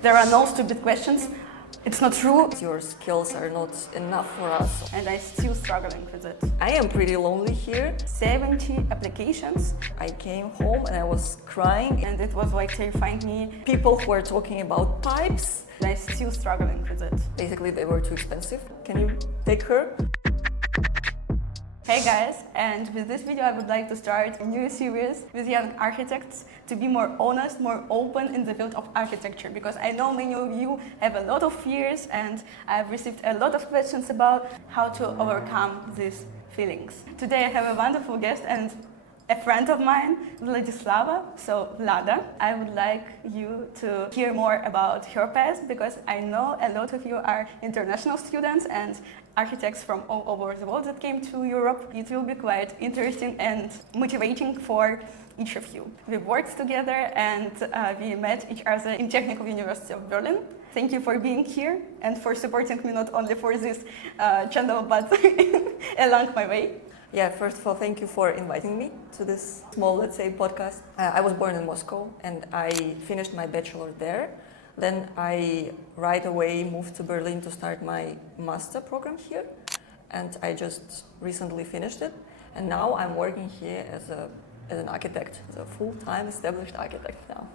There are no stupid questions. It's not true. Your skills are not enough for us. And I'm still struggling with it. I am pretty lonely here. 70 applications. I came home and I was crying. And it was like terrifying me. People who were talking about pipes. And I'm still struggling with it. Basically, they were too expensive. Can you take her? Hey guys, and with this video I would like to start a new series with young architects to be more honest, more open in the field of architecture, because I know many of you have a lot of fears and I've received a lot of questions about how to overcome these feelings. Today I have a wonderful guest and a friend of mine, Vladislava, so Vlada. I would like you to hear more about her past, because I know a lot of you are international students and architects from all over the world that came to Europe. It will be quite interesting and motivating for each of you. We worked together and we met each other in Technical University of Berlin. Thank you for being here and for supporting me not only for this channel but along my way. Yeah, first of all, thank you for inviting me to this small, let's say, podcast. I was born in Moscow and I finished my bachelor there. Then I right away moved to Berlin to start my master program here. And I just recently finished it. And now I'm working here as an architect, as a full-time established architect now.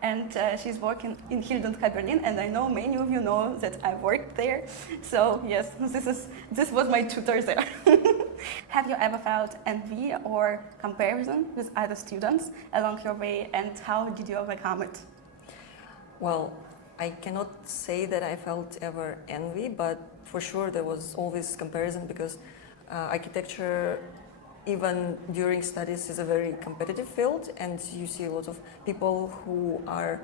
And she's working in Hild and Berlin, and I know many of you know that I worked there. So yes, this was my tutor there. Have you ever felt envy or comparison with other students along your way, and how did you overcome it? Well, I cannot say that I felt ever envy, but for sure there was always comparison, because architecture, even during studies, is a very competitive field, and you see a lot of people who are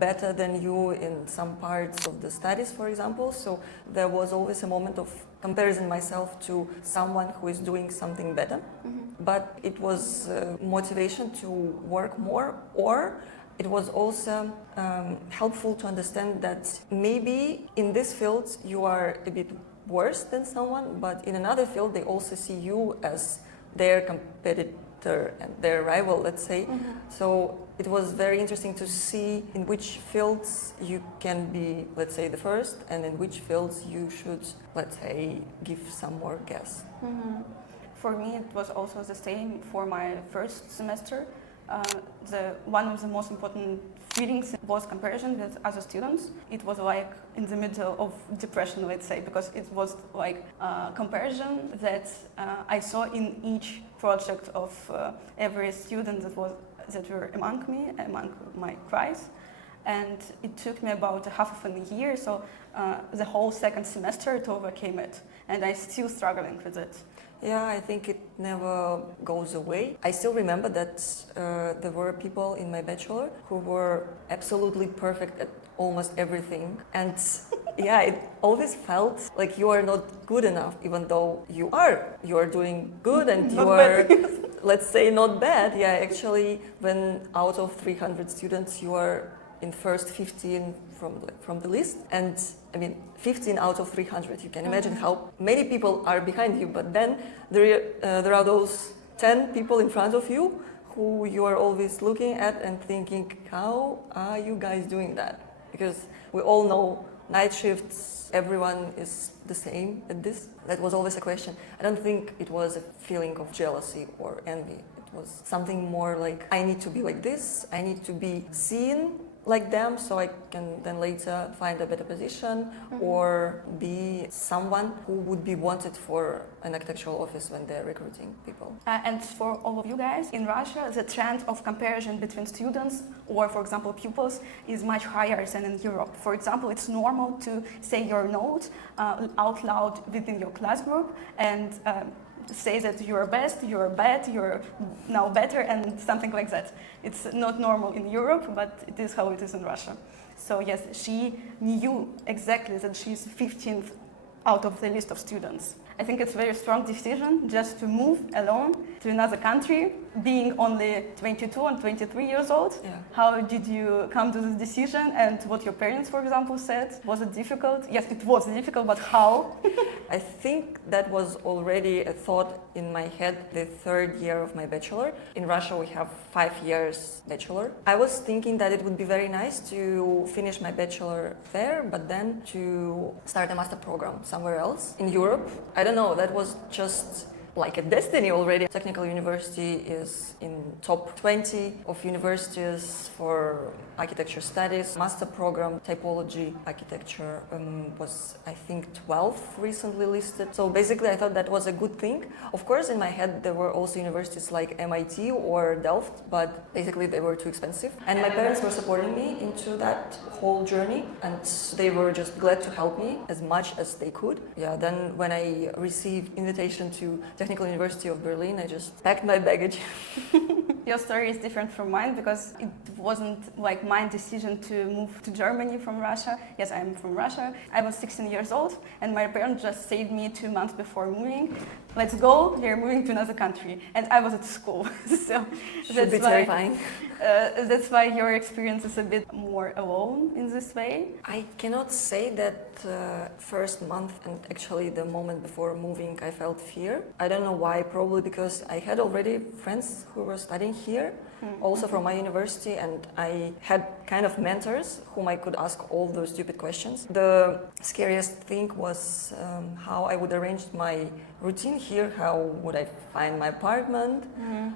better than you in some parts of the studies, for example. So there was always a moment of comparison myself to someone who is doing something better. Mm-hmm. But it was motivation to work more, or it was also helpful to understand that maybe in this field you are a bit worse than someone, but in another field they also see you as their competitor and their rival, let's say. Mm-hmm. So it was very interesting to see in which fields you can be, let's say, the first, and in which fields you should, let's say, give some more gas. Mm-hmm. For me, it was also the same for my first semester. One of the most important feelings was comparison with other students. It was like in the middle of depression, let's say, because it was like comparison that I saw in each project of every student that were among my class. And it took me about half of a year, so the whole second semester to overcome it, and I'm still struggling with it. Yeah, I think it never goes away. I still remember that there were people in my bachelor who were absolutely perfect at almost everything. And yeah, it always felt like you are not good enough, even though you are. You are doing good and you are, let's say, not bad. Yeah, actually, when out of 300 students, you are in first 15 from the list, and I mean 15 out of 300. You can imagine how many people are behind you, but then there are those 10 people in front of you who you are always looking at and thinking, how are you guys doing that? Because we all know night shifts, everyone is the same at this. That was always a question. I don't think it was a feeling of jealousy or envy. It was something more like, I need to be like this, I need to be seen like them, so I can then later find a better position, mm-hmm. or be someone who would be wanted for an architectural office when they're recruiting people. And for all of you guys, in Russia, the trend of comparison between students or, for example, pupils is much higher than in Europe. For example, it's normal to say your note out loud within your class group and say that you're best, you're bad, you're now better, and something like that. It's not normal in Europe, but it is how it is in Russia. So yes, she knew exactly that she's 15th out of the list of students. I think it's a very strong decision just to move alone to another country being only 22 and 23 years old. Yeah. How did you come to this decision, and what your parents, for example, said? Was it difficult? Yes, it was difficult, but how? I think that was already a thought in my head the third year of my bachelor. In Russia we have 5 years bachelor. I was thinking that it would be very nice to finish my bachelor there, but then to start a master program somewhere else in Europe. I don't know, that was just like a destiny already. Technical university is in top 20 of universities for architecture studies. Master program, typology, architecture was, I think, 12 recently listed. So basically I thought that was a good thing. Of course, in my head there were also universities like MIT or Delft, but basically they were too expensive. And my parents were supporting me into that whole journey, and they were just glad to help me as much as they could. Yeah, then when I received invitation to Technical University of Berlin, I just packed my baggage. Your story is different from mine because it wasn't like my decision to move to Germany from Russia. Yes, I'm from Russia. I was 16 years old and my parents just saved me 2 months before moving. Let's go, we're moving to another country. And I was at school, so Should be terrifying. That's why your experience is a bit more alone in this way. I cannot say that first month and actually the moment before moving I felt fear. I don't know why, probably because I had already friends who were studying here, also from my university, and I had kind of mentors whom I could ask all those stupid questions. The scariest thing was how I would arrange my routine here, how would I find my apartment,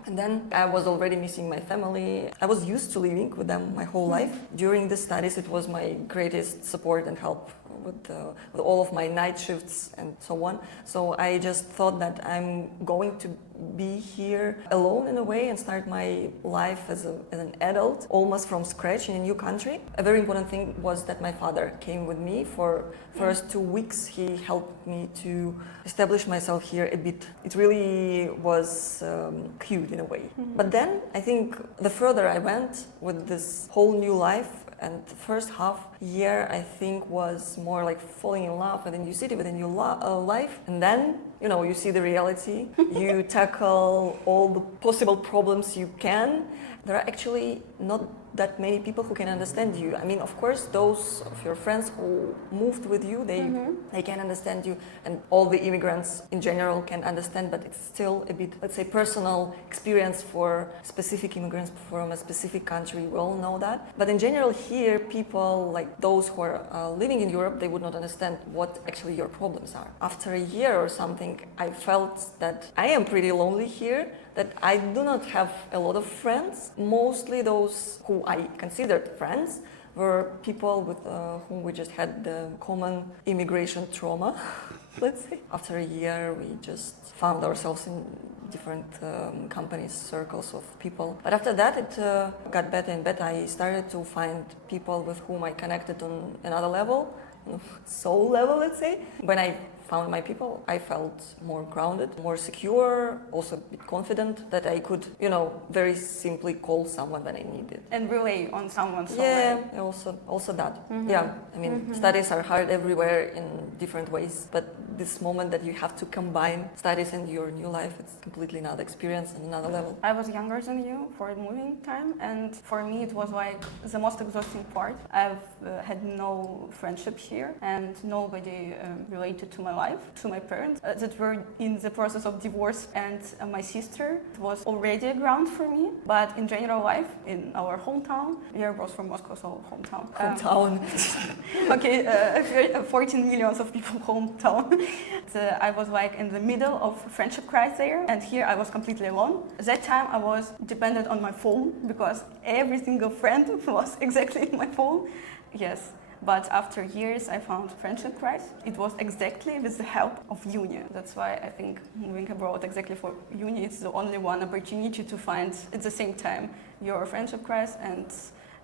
and then I was already missing my family. I was used to living with them my whole life. During the studies it was my greatest support and help with all of my night shifts and so on. So I just thought that I'm going to be here alone in a way and start my life as an adult, almost from scratch in a new country. A very important thing was that my father came with me for first 2 weeks. He helped me to establish myself here a bit. It really was cute in a way. But then I think the further I went with this whole new life, and the first half year I think was more like falling in love with a new city, with a new life. And then, you know, you see the reality. You tackle all the possible problems you can. There are actually not that many people who can understand you. I mean, of course, those of your friends who moved with you, they can understand you, and all the immigrants in general can understand, but it's still a bit, let's say, personal experience for specific immigrants from a specific country. We all know that. But in general here, people like those who are living in Europe, they would not understand what actually your problems are. After a year or something, I felt that I am pretty lonely here, that I do not have a lot of friends. Mostly those who I considered friends were people with whom we just had the common immigration trauma, let's say. After a year, we just found ourselves in different companies, circles of people. But after that, it got better and better. I started to find people with whom I connected on another level, soul level, let's say. When I found my people, I felt more grounded, more secure, also a bit confident that I could, you know, very simply call someone when I needed. And rely on someone. Yeah, also that. Yeah, I mean, studies are hard everywhere in different ways, but this moment that you have to combine studies and your new life, it's completely another experience and another level. I was younger than you for moving time, and for me it was like the most exhausting part. I've had no friendship here and nobody related to my life, to my parents that were in the process of divorce, and my sister was already a ground for me. But in general life, in our hometown, we are both from Moscow, so hometown. Okay, 14 millions of people hometown. I was like in the middle of friendship crisis there, and here I was completely alone. At that time I was dependent on my phone because every single friend was exactly in my phone. Yes. But after years, I found friendship crisis. It was exactly with the help of uni. That's why I think moving abroad exactly for uni is the only one opportunity to find at the same time your friendship crisis and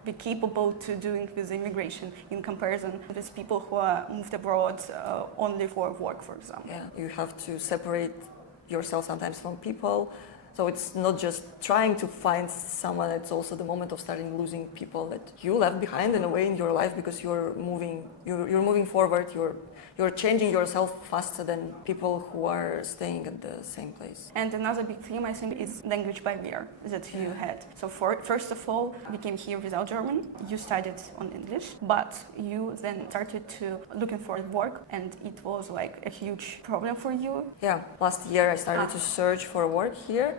be capable to doing with immigration in comparison with people who are moved abroad only for work, for example. Yeah, you have to separate yourself sometimes from people So it's not just trying to find someone, it's also the moment of starting losing people that you left behind in a way in your life because you're moving forward, you're changing yourself faster than people who are staying at the same place. And another big theme, I think, is language barrier that you had. So first of all, you came here without German, you studied on English, but you then started to looking for work, and it was like a huge problem for you. Yeah, last year I started to search for work here,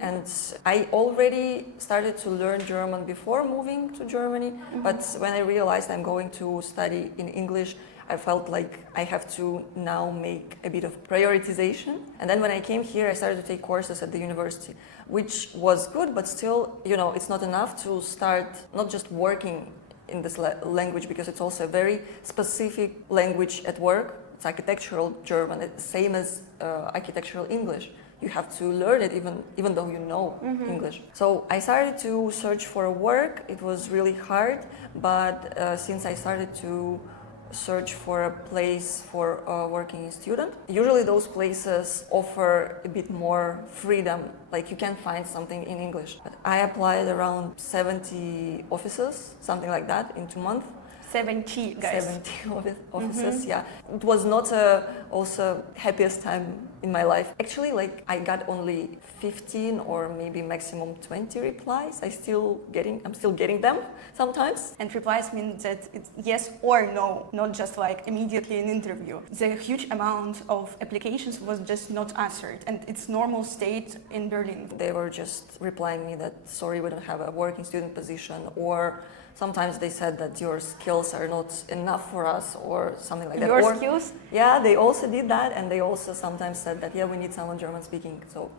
and I already started to learn German before moving to Germany, but when I realized I'm going to study in English, I felt like I have to now make a bit of prioritization. And then when I came here, I started to take courses at the university, which was good, but still, it's not enough to start not just working in this language, because it's also a very specific language at work. It's architectural German, it's the same as architectural English. You have to learn it even though you know English. So I started to search for work. It was really hard, but since I started to search for a place for a working student. Usually those places offer a bit more freedom, like you can find something in English. But I applied around 70 offices, something like that, in 2 months. 70, guys. 70 offices, yeah. It was not also happiest time in my life. Actually, like I got only 15 or maybe maximum 20 replies. I'm still getting them sometimes. And replies mean that it's yes or no, not just like immediately an interview. The huge amount of applications was just not answered, and it's normal state in Berlin. They were just replying me that sorry, we don't have a working student position, or sometimes they said that your skills are not enough for us or something like that. Your skills? Yeah, they also did that, and they also sometimes said that, yeah, we need someone German speaking. So,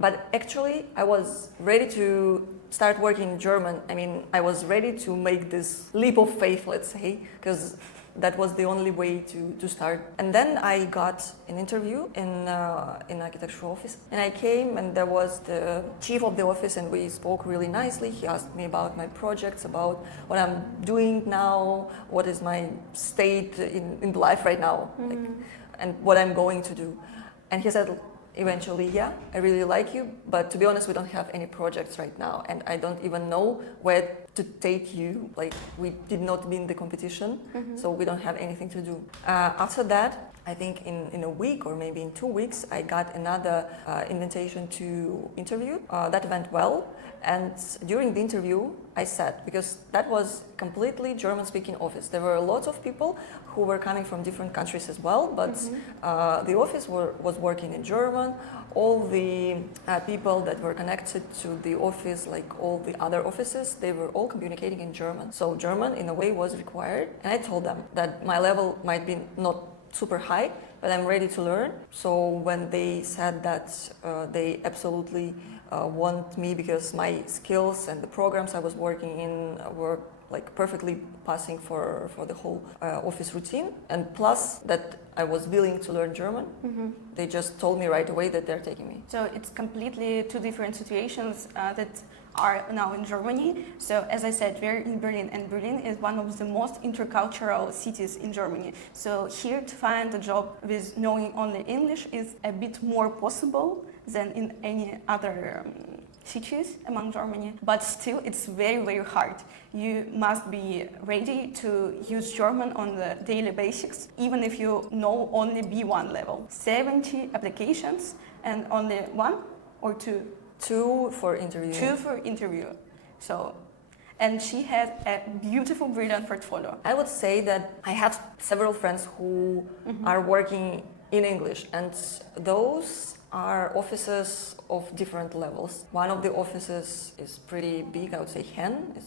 but actually I was ready to start working in German. I mean, I was ready to make this leap of faith, let's say, because that was the only way to start. And then I got an interview in architectural office, and I came, and there was the chief of the office, and we spoke really nicely. He asked me about my projects, about what I'm doing now, what is my state in life right now, like, and what I'm going to do. And he said, eventually, yeah, I really like you, but to be honest, we don't have any projects right now, and I don't even know where to take you. Like, we did not win the competition, so we don't have anything to do. After that, I think in a week or maybe in 2 weeks, I got another invitation to interview. That went well, and during the interview, I sat, because that was completely German-speaking office. There were lots of people who were coming from different countries as well, but the office was working in German. All the people that were connected to the office, like all the other offices, they were all communicating in German. So German, in a way, was required. And I told them that my level might be not super high, but I'm ready to learn. So when they said that they absolutely want me because my skills and the programs I was working in were like perfectly passing for the whole office routine, and plus that I was willing to learn German, they just told me right away that they're taking me. So it's completely two different situations that are now in Germany. So as I said, we're in Berlin, and Berlin is one of the most intercultural cities in Germany. So here to find a job with knowing only English is a bit more possible than in any other cities among Germany, but still it's very, very hard. You must be ready to use German on the daily basics, even if you know only B1 level. 70 applications and only one or two? Two for interview. Two for interview. So, and she had a beautiful, brilliant portfolio. I would say that I have several friends who are working in English, and those are offices of different levels. One of the offices is pretty big, I would say Hen is,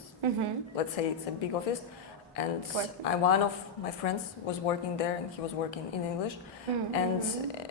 let's say it's a big office, and one of my friends was working there, and he was working in English, and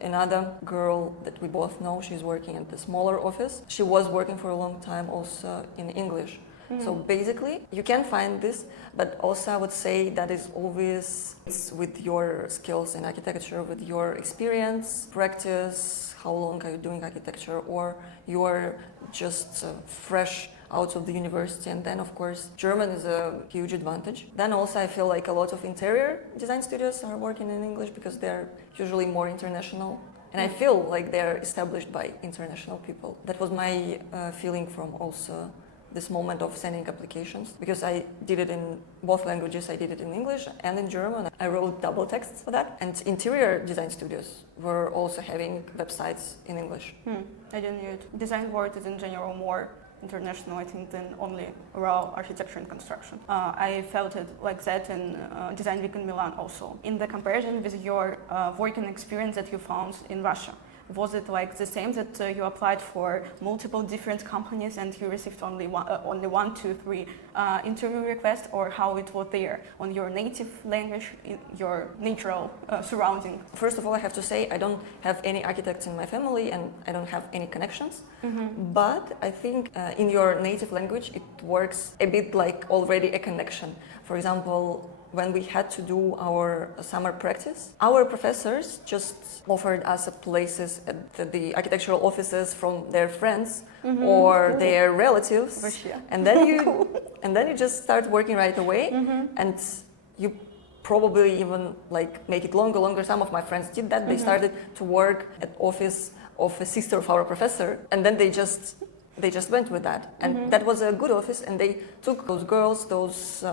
another girl that we both know, she's working at the smaller office. She was working for a long time also in English. So basically, you can find this, but also I would say that is always with your skills in architecture, with your experience, practice, how long are you doing architecture, or you're just fresh out of the university. And then, of course, German is a huge advantage. Then also I feel like a lot of interior design studios are working in English because they're usually more international And I feel like they're established by international people. That was my feeling from also this moment of sending applications, because I did it in both languages. I did it in English and in German. I wrote double texts for that. And interior design studios were also having websites in English. I didn't know it. Design world is in general more international, I think, than only raw architecture and construction. I felt it like that in Design Week in Milan also. In the comparison with your working experience that you found in Russia, was it like the same that you applied for multiple different companies and you received only one, two, three interview requests, or how it was there on your native language, in your natural surrounding? First of all, I have to say I don't have any architects in my family and I don't have any connections. But I think in your native language it works a bit like already a connection. For example, when we had to do our summer practice, our professors just offered us places at the architectural offices from their friends or their relatives, and then you just start working right away, and you probably even like make it longer. Some of my friends did that. They started to work at office of a sister of our professor, and then they just went with that, and that was a good office, and they took those girls, those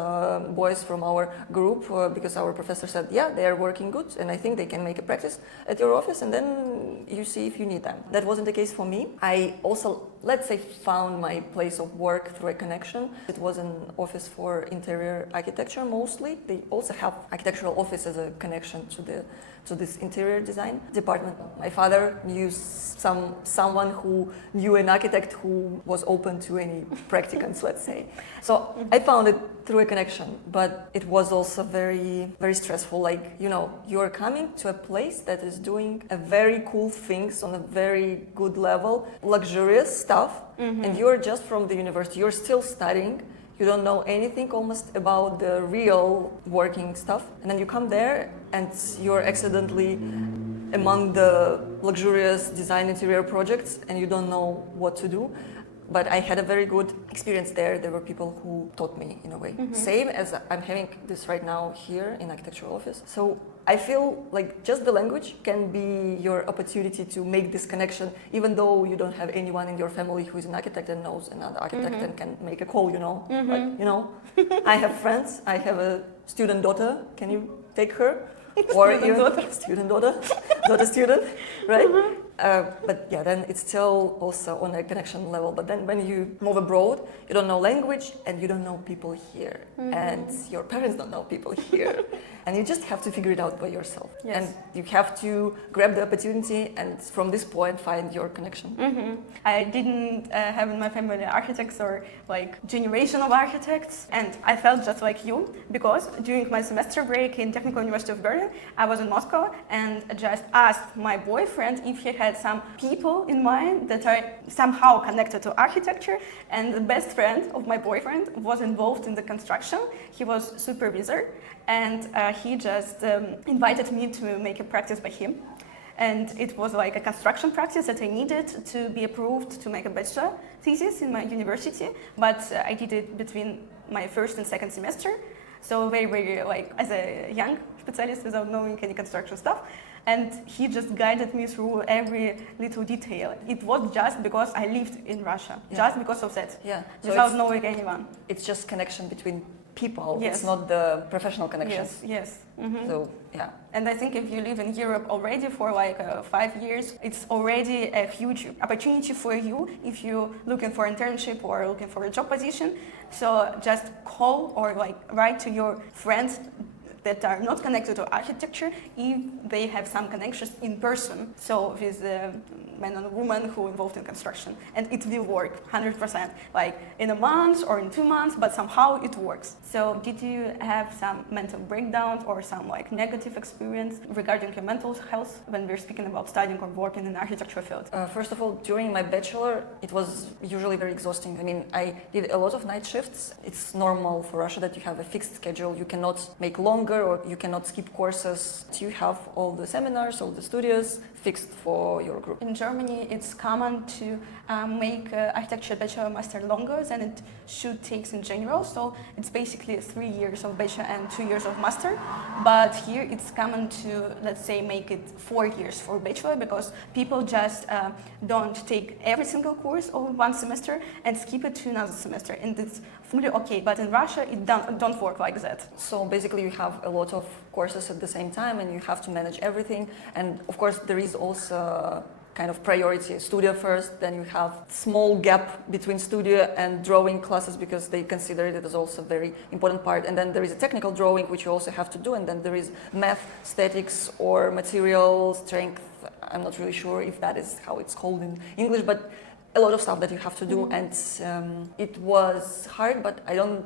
boys from our group, because our professor said, yeah, they are working good, and I think they can make a practice at your office, and then you see if you need them. That wasn't the case for me. I also, let's say, found my place of work through a connection. It was an office for interior architecture mostly. They also have architectural office as a connection to this interior design department. My father knew someone who knew an architect who was open to any practicants, let's say. So I found it through a connection, but it was also very, very stressful. Like, you know, you're coming to a place that is doing a very cool things on a very good level, luxurious stuff, and you're just from the university, you're still studying. You don't know anything almost about the real working stuff. And then you come there and you're accidentally among the luxurious design interior projects and you don't know what to do. But I had a very good experience there. There were people who taught me in a way. Same as I'm having this right now here in architectural office. So I feel like just the language can be your opportunity to make this connection, even though you don't have anyone in your family who is an architect and knows another architect and can make a call, you know. Like, you know, I have friends. I have a student daughter. Can you take her? Or even student daughter, not a student, right? But yeah, then it's still also on a connection level. But then when you move abroad, you don't know language and you don't know people here. And your parents don't know people here. And you just have to figure it out by yourself. Yes. And you have to grab the opportunity and from this point find your connection. I didn't have in my family architects or like generation of architects, and I felt just like you, because during my semester break in Technical University of Berlin, I was in Moscow and just asked my boyfriend if he had some people in mind that are somehow connected to architecture, and the best friend of my boyfriend was involved in the construction. He was supervisor, and he just invited me to make a practice by him. And it was like a construction practice that I needed to be approved to make a bachelor thesis in my university, but I did it between my first and second semester. So very, very like as a young specialist without knowing any construction stuff. And he just guided me through every little detail. It was just because I lived in Russia, just because of that, without knowing anyone. It's just connection between people. Yes. It's not the professional connection. Yes. So yeah. And I think if you live in Europe already for like 5 years, it's already a huge opportunity for you if you're looking for internship or looking for a job position. So just call or like write to your friends that are not connected to architecture if they have some connections in person. So with the man and woman who involved in construction, and it will work 100%, like in a month or in 2 months, but somehow it works. So did you have some mental breakdowns or some like negative experience regarding your mental health when we're speaking about studying or working in the architecture field? First of all, during my bachelor, it was usually very exhausting. I mean, I did a lot of night shifts. It's normal for Russia that you have a fixed schedule. You cannot make longer or you cannot skip courses. You have all the seminars, all the studios fixed for your group? In Germany, it's common to make architecture bachelor master longer than it should take in general. So it's basically 3 years of bachelor and 2 years of master. But here it's common to, let's say, make it 4 years for bachelor, because people just don't take every single course over one semester and skip it to another semester. And it's fully okay. But in Russia, it don't work like that. So basically you have a lot of courses at the same time and you have to manage everything. And of course there is also kind of priority, studio first, then you have small gap between studio and drawing classes because they consider it as also a very important part. And then there is a technical drawing which you also have to do, and then there is math, statics, or material strength. I'm not really sure if that is how it's called in English, but a lot of stuff that you have to do. And it was hard, but I don't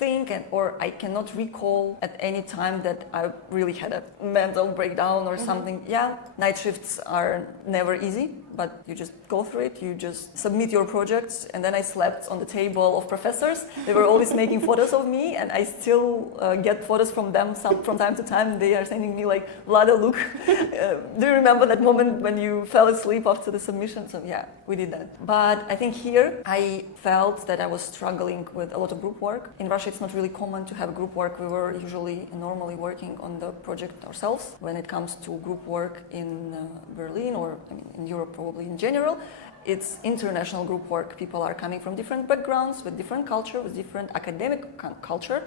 think or I cannot recall at any time that I really had a mental breakdown or something. Yeah, night shifts are never easy, but you just go through it, you just submit your projects. And then I slept on the table of professors. They were always making photos of me, and I still get photos from them from time to time. They are sending me like, Vlada, look, do you remember that moment when you fell asleep after the submission? So yeah, we did that. But I think here I felt that I was struggling with a lot of group work. In Russia, it's not really common to have group work. We were usually normally working on the project ourselves. When it comes to group work in Berlin, or I mean, in Europe probably in general, it's international group work. People are coming from different backgrounds, with different culture, with different academic culture,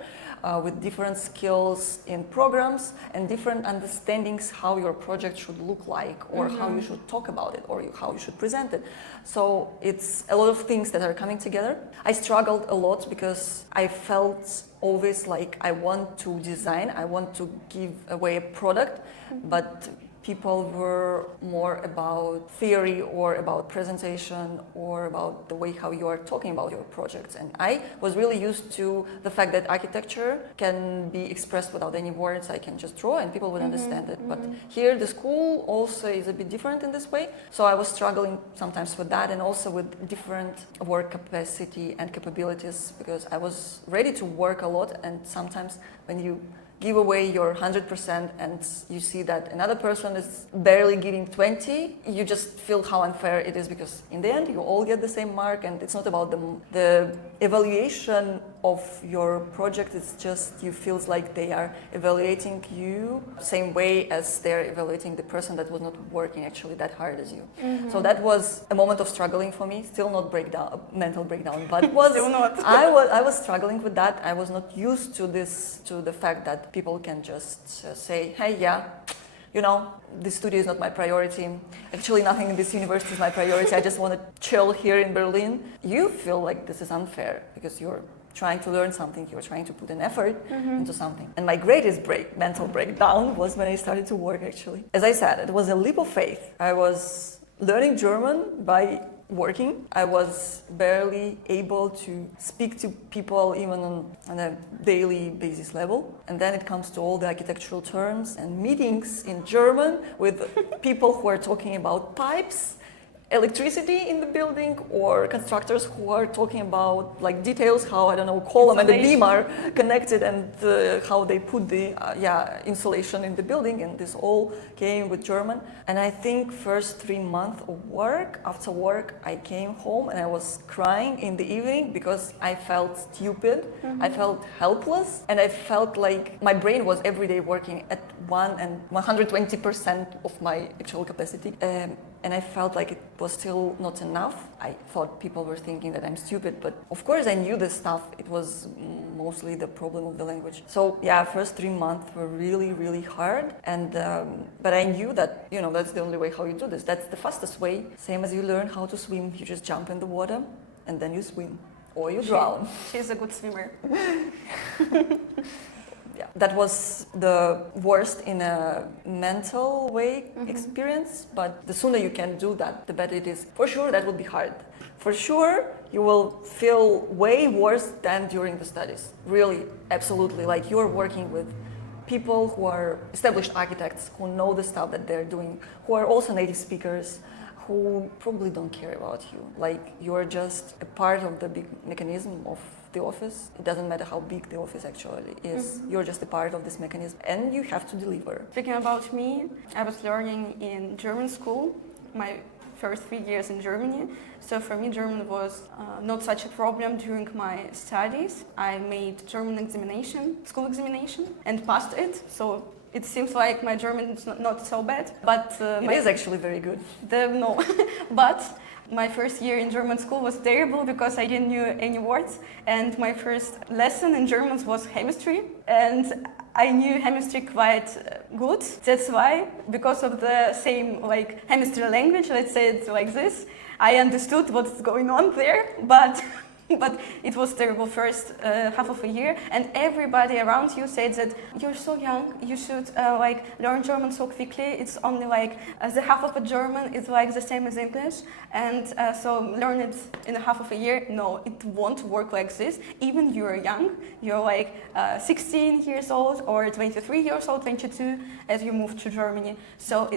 with different skills in programs and different understandings how your project should look like, or how you should talk about it, or how you should present it. So it's a lot of things that are coming together. I struggled a lot because I felt always like I want to design, I want to give away a product, but people were more about theory or about presentation or about the way how you are talking about your projects. And I was really used to the fact that architecture can be expressed without any words. I can just draw and people would understand it. But here the school also is a bit different in this way. So I was struggling sometimes with that, and also with different work capacity and capabilities, because I was ready to work a lot, and sometimes when you give away your 100% and you see that another person is barely giving 20, you just feel how unfair it is, because in the end you all get the same mark, and it's not about the evaluation of your project, it's just you feels like they are evaluating you same way as they're evaluating the person that was not working actually that hard as you. So that was a moment of struggling for me, still not mental breakdown, but was Still not. I was struggling with that. I was not used to the fact that people can just say, hey, yeah, you know, this studio is not my priority. Actually, nothing in this university is my priority. I just want to chill here in Berlin. You feel like this is unfair because you're trying to learn something, you're trying to put an effort into something. And my greatest mental breakdown was when I started to work, actually. As I said, it was a leap of faith. I was learning German by working. I was barely able to speak to people even on a daily basis level. And then it comes to all the architectural terms and meetings in German with people who are talking about pipes, electricity in the building, or constructors who are talking about like details, how, I don't know, column and the beam are connected, and how they put the insulation in the building, and this all came with German. And I think first 3 months of work, after work I came home and I was crying in the evening because I felt stupid, I felt helpless, and I felt like my brain was every day working at 120% of my actual capacity. And I felt like it was still not enough. I thought people were thinking that I'm stupid, but of course I knew this stuff. It was mostly the problem of the language. So yeah, first 3 months were really, really hard. And but I knew that, you know, that's the only way how you do this. That's the fastest way. Same as you learn how to swim. You just jump in the water and then you swim, or you drown. She's a good swimmer. Yeah, that was the worst in a mental way experience, but the sooner you can do that, the better it is. For sure, that would be hard. For sure, you will feel way worse than during the studies. Really, absolutely. Like, you're working with people who are established architects, who know the stuff that they're doing, who are also native speakers, who probably don't care about you. Like, you're just a part of the big mechanism of the office. It doesn't matter how big the office actually is. You're just a part of this mechanism and you have to deliver. Speaking about me, I was learning in German school, my first 3 years in Germany. So for me, German was not such a problem during my studies. I made German examination, school examination, and passed it. So it seems like my German is not so bad, but it is actually very good. No, but my first year in German school was terrible because I didn't know any words, and my first lesson in German was chemistry, and I knew chemistry quite good. That's why, because of the same like chemistry language, let's say it like this, I understood what's going on there, but it was terrible first half of a year, and everybody around you said that you're so young, you should like learn German so quickly. It's only like the half of a German is like the same as English, and so learn it in a half of a year. No, it won't work like this. Even you're young, you're like 16 years old or 23 years old, 22 as you move to Germany. So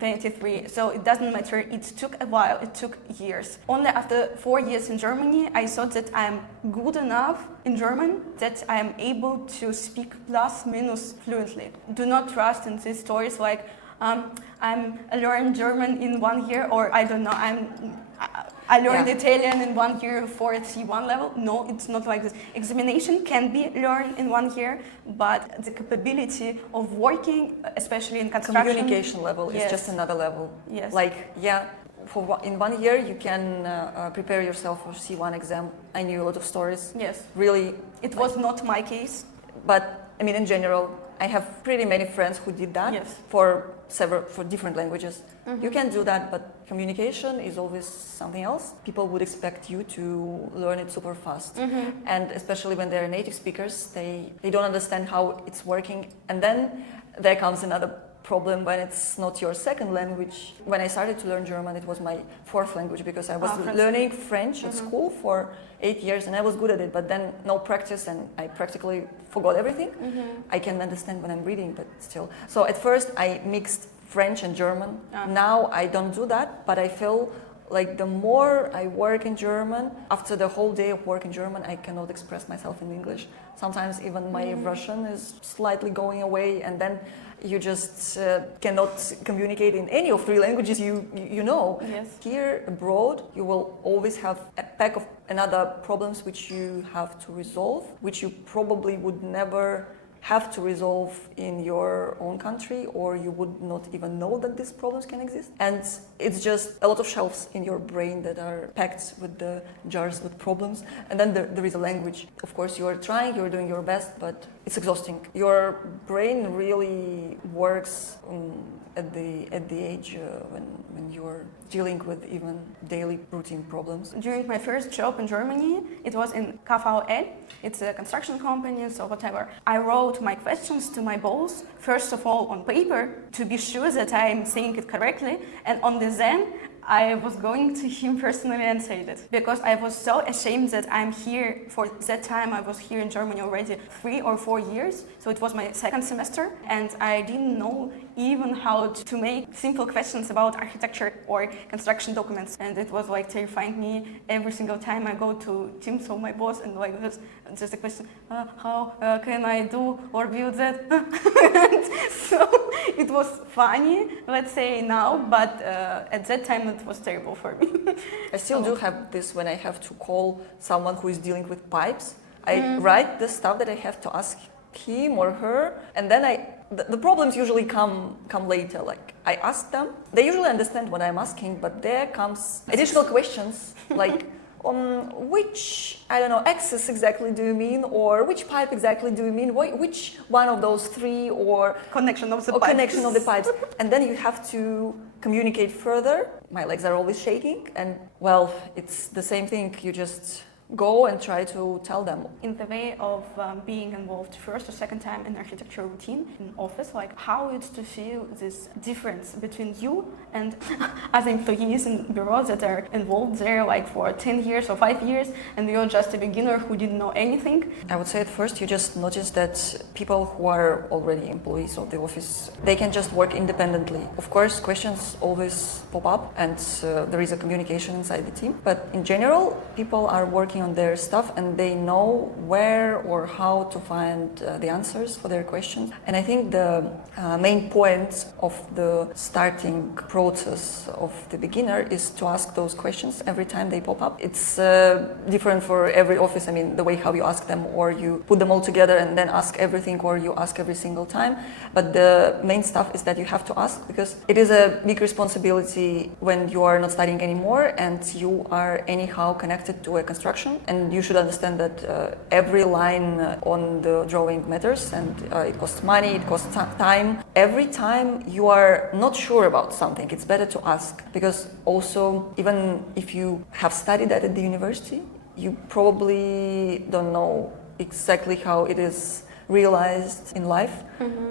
23. So it doesn't matter. It took a while. It took years. Only after 4 years in Germany, I thought that I'm good enough in German that I am able to speak plus minus fluently. Do not trust in these stories like I learned German in 1 year, or I don't know, I learned Italian in 1 year for C1 level. No, it's not like this. Examination can be learned in 1 year, but the capability of working, especially in construction, communication level is just another level. Yes. Like in 1 year you can prepare yourself for C1 exam. I knew a lot of stories. Yes. Really. It was not my case. But I mean, in general, I have pretty many friends who did that for different languages. You can do that, but communication is always something else. People would expect you to learn it super fast. And especially when they're native speakers, they don't understand how it's working. And then there comes another problem when it's not your second language. When I started to learn German, it was my fourth language because I was learning French at school for 8 years and I was good at it, but then no practice and I practically forgot everything. I can understand when I'm reading, but still. So at first I mixed French and German. Now I don't do that, but I feel like the more I work in German, after the whole day of work in German, I cannot express myself in English. Sometimes even my Russian is slightly going away, and then you just cannot communicate in any of 3 languages you know. Yes. Here abroad, you will always have a pack of another problems which you have to resolve, which you probably would never have to resolve in your own country, or you would not even know that these problems can exist. And it's just a lot of shelves in your brain that are packed with the jars with problems. And then there is a language. Of course, you are trying, you're doing your best, but it's exhausting. Your brain really works at the age when you're dealing with even daily routine problems. During my first job in Germany, it was in KVL. It's a construction company, so whatever. I wrote my questions to my boss, first of all on paper, to be sure that I'm saying it correctly, and only then I was going to him personally and said it, because I was so ashamed that I'm here. For that time I was here in Germany already 3 or 4 years, so it was my second semester, and I didn't know even how to make simple questions about architecture or construction documents, and it was like terrifying me every single time I go to Tim, so my boss, and like this, just a question, how can I do or build that? So it was funny, let's say now, but at that time it was terrible for me. I still do have this when I have to call someone who is dealing with pipes. I write the stuff that I have to ask him or her, and then the problems usually come later. Like I ask them, they usually understand what I'm asking, but there comes additional questions like which, I don't know, axis exactly do you mean, or which pipe exactly do you mean, which one of those 3, or connection of the pipes. And then you have to communicate further. My legs are always shaking, and well, it's the same thing. You just go and try to tell them. In the way of being involved first or second time in architecture routine in office, like how it's to feel this difference between you and other employees in bureaus that are involved there like for 10 years or 5 years, and you're just a beginner who didn't know anything. I would say at first you just notice that people who are already employees of the office, they can just work independently. Of course, questions always pop up, and there is a communication inside the team, but in general, people are working working on their stuff and they know where or how to find the answers for their questions. And I think the main point of the starting process of the beginner is to ask those questions every time they pop up. It's different for every office. I mean, the way how you ask them, or you put them all together and then ask everything, or you ask every single time. But the main stuff is that you have to ask, because it is a big responsibility when you are not studying anymore and you are anyhow connected to a construction. And you should understand that every line on the drawing matters, and it costs money, it costs time. Every time you are not sure about something, it's better to ask, because also even if you have studied that at the university, you probably don't know exactly how it is realized in life.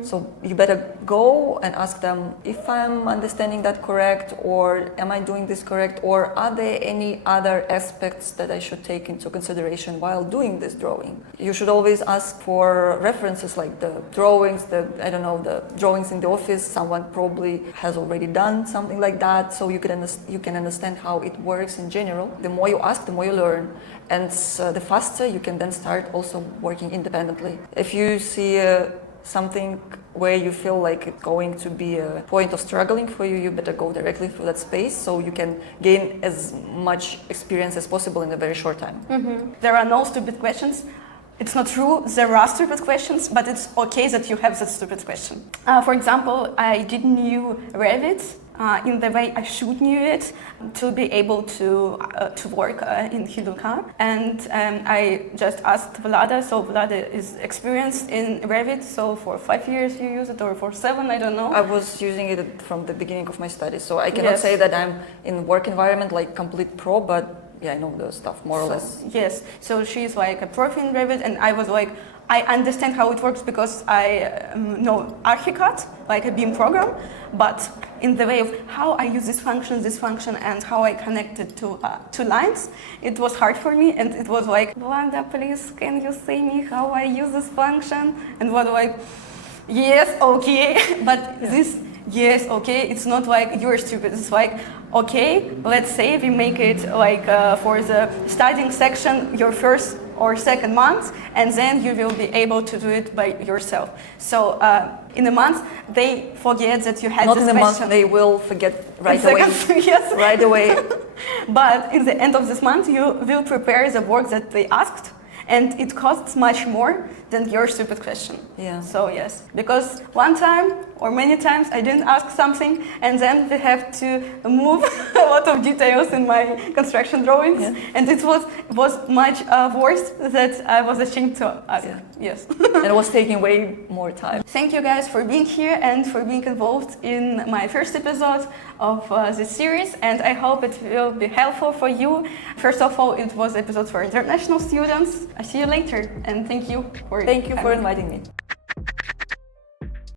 So you better go and ask them if I'm understanding that correct, or am I doing this correct, or are there any other aspects that I should take into consideration while doing this drawing. You should always ask for references, like the drawings, the drawings in the office. Someone probably has already done something like that, so you can understand how it works in general. The more you ask, the more you learn, and the faster you can then start also working independently. If you see something where you feel like it's going to be a point of struggling for you, you better go directly through that space so you can gain as much experience as possible in a very short time. There are no stupid questions. It's not true, there are stupid questions, but it's okay that you have that stupid question. For example, I didn't knew Revit in the way I should knew it to be able to work in Hild. And I just asked Vlada, so Vlada is experienced in Revit, so for 5 years you use it, or for 7, I don't know. I was using it from the beginning of my studies, so I cannot say that I'm in work environment like complete pro, but yeah, I know the stuff more or less. Yes, so she's like a profi in Revit, and I was like, I understand how it works because I know ArchiCAD, like a BIM program, but in the way of how I use this function, and how I connect it to two lines, it was hard for me, and it was like, Vlada, please, can you say me how I use this function? And was like, yes, okay, but this, yes, okay, it's not like you're stupid, it's like, okay, let's say we make it like for the starting section your first or second month, and then you will be able to do it by yourself. So in a month, they forget that you had Not this in a question. month, they will forget right away. Yes. Right away. But in the end of this month, you will prepare the work that they asked, and it costs much more than your stupid question. Yeah. So yes, because one time or many times I didn't ask something, and then we have to move a lot of details in my construction drawings, and it was much worse that I was ashamed to ask. Yeah. Yes. And it was taking way more time. Thank you guys for being here and for being involved in my first episode of this series, and I hope it will be helpful for you. First of all, it was an episode for international students. I see you later, and thank you for Thank you for inviting me.